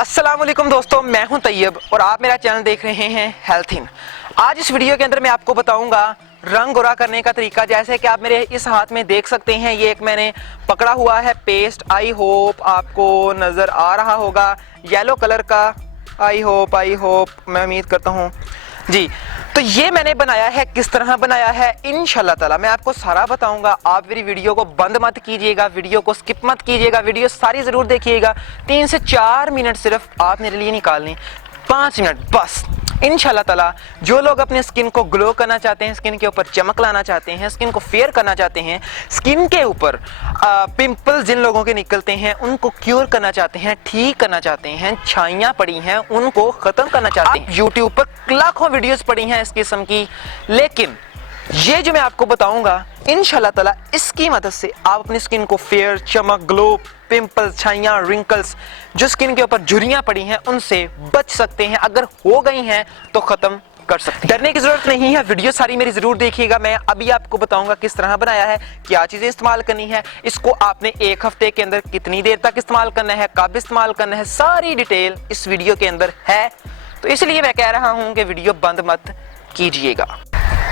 अस्सलाम वालेकुम दोस्तों, मैं हूं तैयब और आप मेरा चैनल देख रहे हैं हेल्थ इन। आज इस वीडियो के अंदर मैं आपको बताऊंगा रंग गोरा करने का तरीका। जैसे कि आप मेरे इस हाथ में देख सकते हैं, ये एक मैंने पकड़ा हुआ है पेस्ट। आई होप आपको नज़र आ रहा होगा, येलो कलर का। आई होप मैं उम्मीद करता हूँ जी। तो ये मैंने बनाया है, किस तरह बनाया है इंशाल्लाह ताला मैं आपको सारा बताऊंगा। आप मेरी वीडियो को बंद मत कीजिएगा, वीडियो को स्किप मत कीजिएगा, वीडियो सारी जरूर देखिएगा। 3 से 4 मिनट सिर्फ आप मेरे लिए निकाल लें, 5 मिनट बस। इंशाल्लाह ताला जो लोग अपने स्किन को ग्लो करना चाहते हैं, स्किन के ऊपर चमक लाना चाहते हैं, स्किन को फेयर करना चाहते हैं, स्किन के ऊपर पिंपल जिन लोगों के निकलते हैं उनको क्योर करना चाहते हैं, ठीक करना चाहते हैं, छाइयाँ पड़ी हैं उनको खत्म करना चाहते हैं। यूट्यूब पर लाखों वीडियोस पड़ी हैं इस किस्म की, लेकिन ये जो मैं आपको बताऊंगा इंशाल्लाह ताला इसकी मदद से आप अपनी स्किन को फेयर, चमक, ग्लो, पिंपल्स, छाइयाँ, रिंकल्स, जो स्किन के ऊपर झुर्रियां पड़ी हैं उनसे बच सकते हैं। अगर हो गई हैं तो खत्म कर सकते हैं। डरने की जरूरत नहीं है, वीडियो सारी मेरी जरूर देखिएगा। मैं अभी आपको बताऊंगा किस तरह बनाया है, क्या चीजें इस्तेमाल करनी है, इसको आपने 1 हफ्ते के अंदर कितनी देर तक इस्तेमाल करना है, कब इस्तेमाल करना है, सारी डिटेल इस वीडियो के अंदर है। तो इसलिए मैं कह रहा हूं कि वीडियो बंद मत कीजिएगा।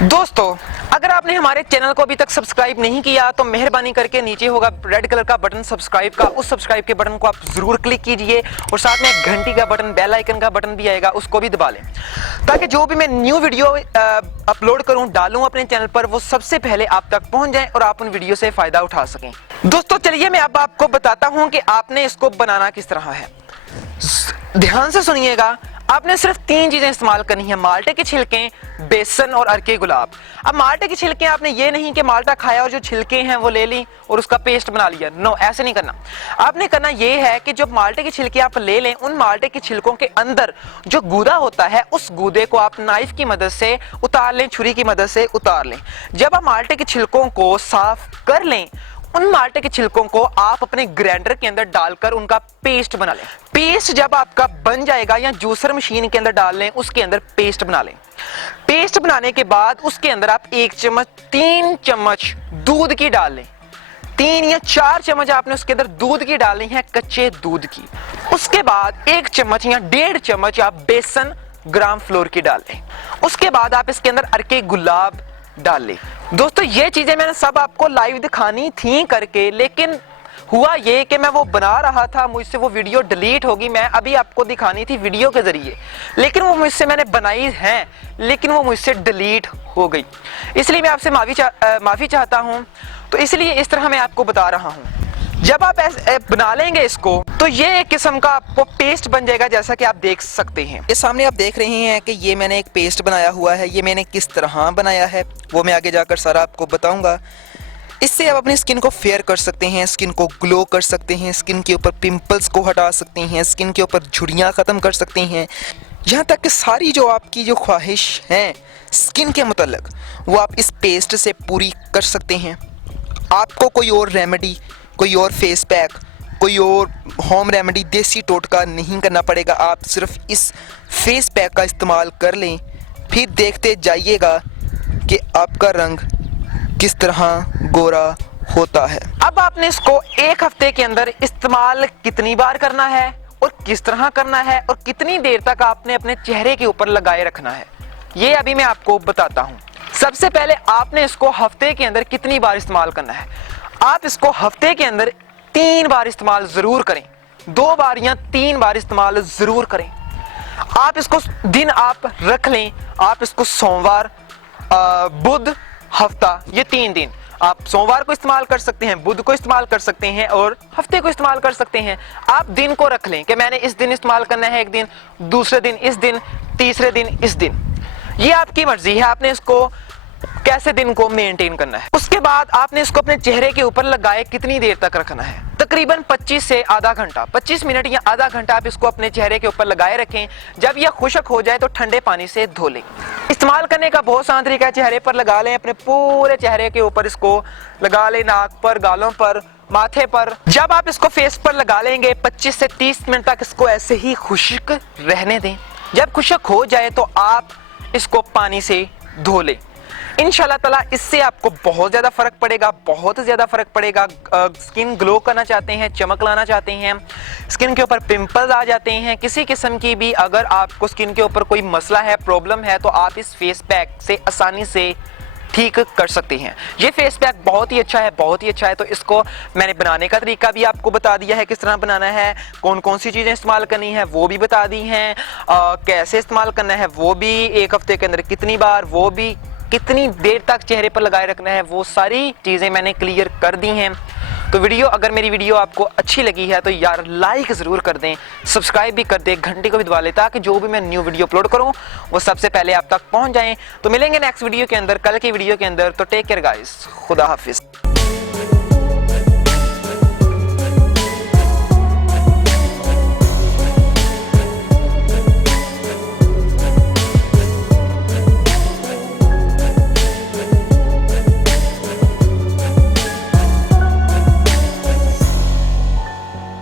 दोस्तों, अगर आपने हमारे चैनल को अभी तक सब्सक्राइब नहीं किया तो मेहरबानी करके नीचे होगा रेड कलर का बटन सब्सक्राइब का, उस सब्सक्राइब के बटन को आप जरूर क्लिक कीजिए और साथ में घंटी का बटन, बेल आइकन का बटन भी आएगा, उसको भी दबा लें, ताकि जो भी मैं न्यू वीडियो अपलोड करूं, डालूं अपने चैनल पर, वो सबसे पहले आप तक पहुंच जाए और आप उन वीडियो से फायदा उठा सकें। दोस्तों चलिए मैं अब आपको बताता हूं कि आपने इसको बनाना किस तरह है। ध्यान से सुनिएगा, आपने सिर्फ 3 चीजें इस्तेमाल करनी है, माल्टे के छिलके, बेसन और अरके गुलाब। अब माल्टे के छिलके आपने ये नहीं कि माल्टा खाया और जो छिलके हैं वो ले ली और उसका पेस्ट बना लिया, नो, ऐसे नहीं करना। आपने करना ये है कि जब माल्टे के छिलके आप ले लें, उन माल्टे के छिलकों के अंदर जो गूदा होता है उस गूदे को आप नाइफ की मदद से उतार लें, छुरी की मदद से उतार लें। जब आप माल्टे के छिलकों को साफ कर लें, उन माल्टे के छिलकों को आप अपने ग्राइंडर के अंदर डालकर उनका पेस्ट बना लें। पेस्ट जब आपका बन जाएगा या जूसर मशीन के अंदर डाल लें, उसके अंदर पेस्ट बना लें। पेस्ट बनाने के बाद उसके अंदर आप 1 चम्मच 3 चम्मच दूध की डाल लें। 3 या 4 चम्मच आपने उसके अंदर दूध की डालनी है, कच्चे दूध की। उसके बाद 1 चम्मच या 1.5 चम्मच आप बेसन ग्राम फ्लोर की डाल लें। उसके बाद आप इसके अंदर अरके गुलाब डाल ले। दोस्तों ये चीजें मैंने सब आपको लाइव दिखानी थी करके, लेकिन हुआ ये कि मैं वो बना रहा था, मुझसे वो वीडियो डिलीट होगी। मैं अभी आपको दिखानी थी वीडियो के जरिए, लेकिन वो मुझसे मैंने बनाई है, लेकिन वो मुझसे डिलीट हो गई। इसलिए मैं आपसे माफी चाहता हूं। तो इसलिए इस तरह मैं आपको बता रहा हूं। जब आप ऐसे बना लेंगे इसको, तो ये एक किस्म का आपको पेस्ट बन जाएगा, जैसा कि आप देख सकते हैं। ये सामने आप देख रहे हैं कि ये मैंने एक पेस्ट बनाया हुआ है। ये मैंने किस तरह बनाया है वो मैं आगे जाकर सारा आपको बताऊंगा। इससे आप अपनी स्किन को फेयर कर सकते हैं, स्किन को ग्लो कर सकते हैं, स्किन के ऊपर पिंपल्स को हटा सकते हैं, स्किन के ऊपर झुर्रियाँ ख़त्म कर सकते हैं। यहाँ तक कि सारी जो आपकी जो ख्वाहिश है स्किन के मुतल्लिक, वो आप इस पेस्ट से पूरी कर सकते हैं। आपको कोई और रेमेडी, कोई और फेस पैक, कोई और होम रेमेडी, देसी टोटका नहीं करना पड़ेगा। आप सिर्फ इस फेस पैक का इस्तेमाल कर लें, फिर देखते जाइएगा कि आपका रंग किस तरह गोरा होता है। अब आपने इसको 1 हफ्ते के अंदर इस्तेमाल कितनी बार करना है और किस तरह करना है और कितनी देर तक आपने अपने चेहरे के ऊपर लगाए रखना है, ये अभी मैं आपको बताता हूँ। सबसे पहले आपने इसको हफ्ते के अंदर कितनी बार इस्तेमाल करना है। आप इसको हफ्ते के अंदर 3 बार इस्तेमाल जरूर करें, 2 बार या 3 बार इस्तेमाल जरूर करें। आप इसको दिन आप रख लें। आप इसको सोमवार, बुध, हफ्ता, ये 3 दिन आप सोमवार को इस्तेमाल कर सकते हैं, बुध को इस्तेमाल कर सकते हैं और हफ्ते को इस्तेमाल कर सकते हैं। आप दिन को रख लें कि मैंने इस दिन इस्तेमाल करना है, एक दिन, दूसरे दिन इस दिन, तीसरे दिन इस दिन। ये आपकी मर्जी है, आपने इसको कैसे दिन को मेंटेन करना है। उसके बाद आपने इसको अपने चेहरे के ऊपर लगाए कितनी देर तक रखना है, तकरीबन 25 से आधा घंटा, 25 मिनट या आधा घंटा आप इसको अपने चेहरे के ऊपर लगाए रखें। जब यह खुश्क हो जाए तो ठंडे पानी से धो लें। इस्तेमाल करने का बहुत आसान तरीका है, चेहरे पर लगा लें, अपने पूरे चेहरे के ऊपर इसको लगा लें, नाक पर, गालों पर, माथे पर। जब आप इसको फेस पर लगा लेंगे 25 से 30 मिनट तक इसको ऐसे ही खुश्क रहने दें। जब खुश्क हो जाए तो आप इसको पानी से धो लें। इंशाल्लाह ताला इससे आपको बहुत ज्यादा फर्क पड़ेगा, बहुत ज्यादा फर्क पड़ेगा। स्किन ग्लो करना चाहते हैं, चमक लाना चाहते हैं, स्किन के ऊपर पिंपल्स आ जाते हैं, किसी किस्म की भी अगर आपको स्किन के ऊपर कोई मसला है, प्रॉब्लम है, तो आप इस फेस पैक से आसानी से ठीक कर सकते हैं। ये फेस पैक बहुत ही अच्छा है, बहुत ही अच्छा है। तो इसको मैंने बनाने का तरीका भी आपको बता दिया है, किस तरह बनाना है, कौन कौन सी चीजें इस्तेमाल करनी है वो भी बता दी हैं, कैसे इस्तेमाल करना है वो भी, एक हफ्ते के अंदर कितनी बार, वो भी कितनी देर तक चेहरे पर लगाए रखना है, वो सारी चीजें मैंने क्लियर कर दी हैं। तो अगर मेरी वीडियो आपको अच्छी लगी है तो यार लाइक जरूर कर दें, सब्सक्राइब भी कर दें, घंटी को भी दबा लें ताकि जो भी मैं न्यू वीडियो अपलोड करूं वो सबसे पहले आप तक पहुंच जाएं। तो मिलेंगे नेक्स्ट वीडियो के अंदर, कल की वीडियो के अंदर। तो टेक केयर गाइस, खुदा हाफिज।